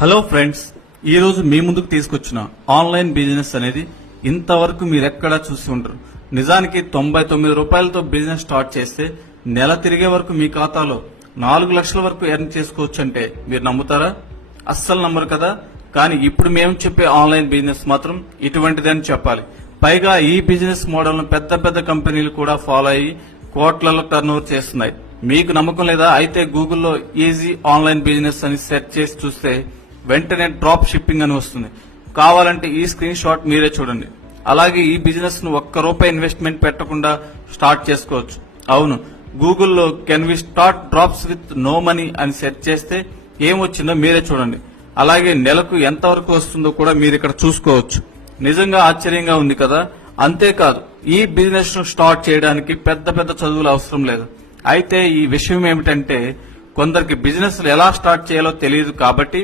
Hello friends, ఈ రోజు మీ ముందుకు తీసుకొచ్చిన ఆన్లైన్ బిజినెస్ అనేది ఇంతవరకు మీరెక్కడా చూసి ఉండరు. నిజానికి 99 రూపాయలతో బిజినెస్ స్టార్ట్ చేస్తే నెల తిరిగే వరకు మీ ఖాతాలో 4 లక్షల వరకు ఎర్న్ చేసుకోవచ్చు అంటే మీరు నమ్ముతారా? అస్సలు నమ్మరు కదా. కానీ ఇప్పుడు మేము చెప్పే ఆన్లైన్ బిజినెస్ మాత్రం ఇటువంటిదని చెప్పాలి. పైగా ఈ బిజినెస్ మోడల్ ను పెద్ద పెద్ద కంపెనీలు కూడా ఫాలో అయ్యి కోట్లలో టర్నోవర్ చేస్తున్నాయి. మీకు నమ్మకం లేదా? అయితే గూగుల్లో ఈజీ ఆన్లైన్ బిజినెస్ అని సెర్చ్ చేసి చూస్తే వెంటనే డ్రాప్ షిప్పింగ్ అని వస్తుంది. కావాలంటే ఈ స్క్రీన్ షాట్ మీరే చూడండి. అలాగే ఈ బిజినెస్ ను ₹1 ఇన్వెస్ట్మెంట్ పెట్టకుండా స్టార్ట్ చేసుకోవచ్చు. అవును, గూగుల్లో can we start drops with no money అని సెర్చ్ చేస్తే ఏమొచ్చిందో మీరే చూడండి. అలాగే నెలకు ఎంత వరకు వస్తుందో కూడా మీరు ఇక్కడ చూసుకోవచ్చు. నిజంగా ఆశ్చర్యంగా ఉంది కదా. అంతేకాదు, ఈ బిజినెస్ ను స్టార్ట్ చేయడానికి పెద్ద పెద్ద చదువులు అవసరం లేదు. అయితే ఈ విషయం ఏమిటంటే కొందరికి బిజినెస్ ఎలా స్టార్ట్ చేయాలో తెలియదు కాబట్టి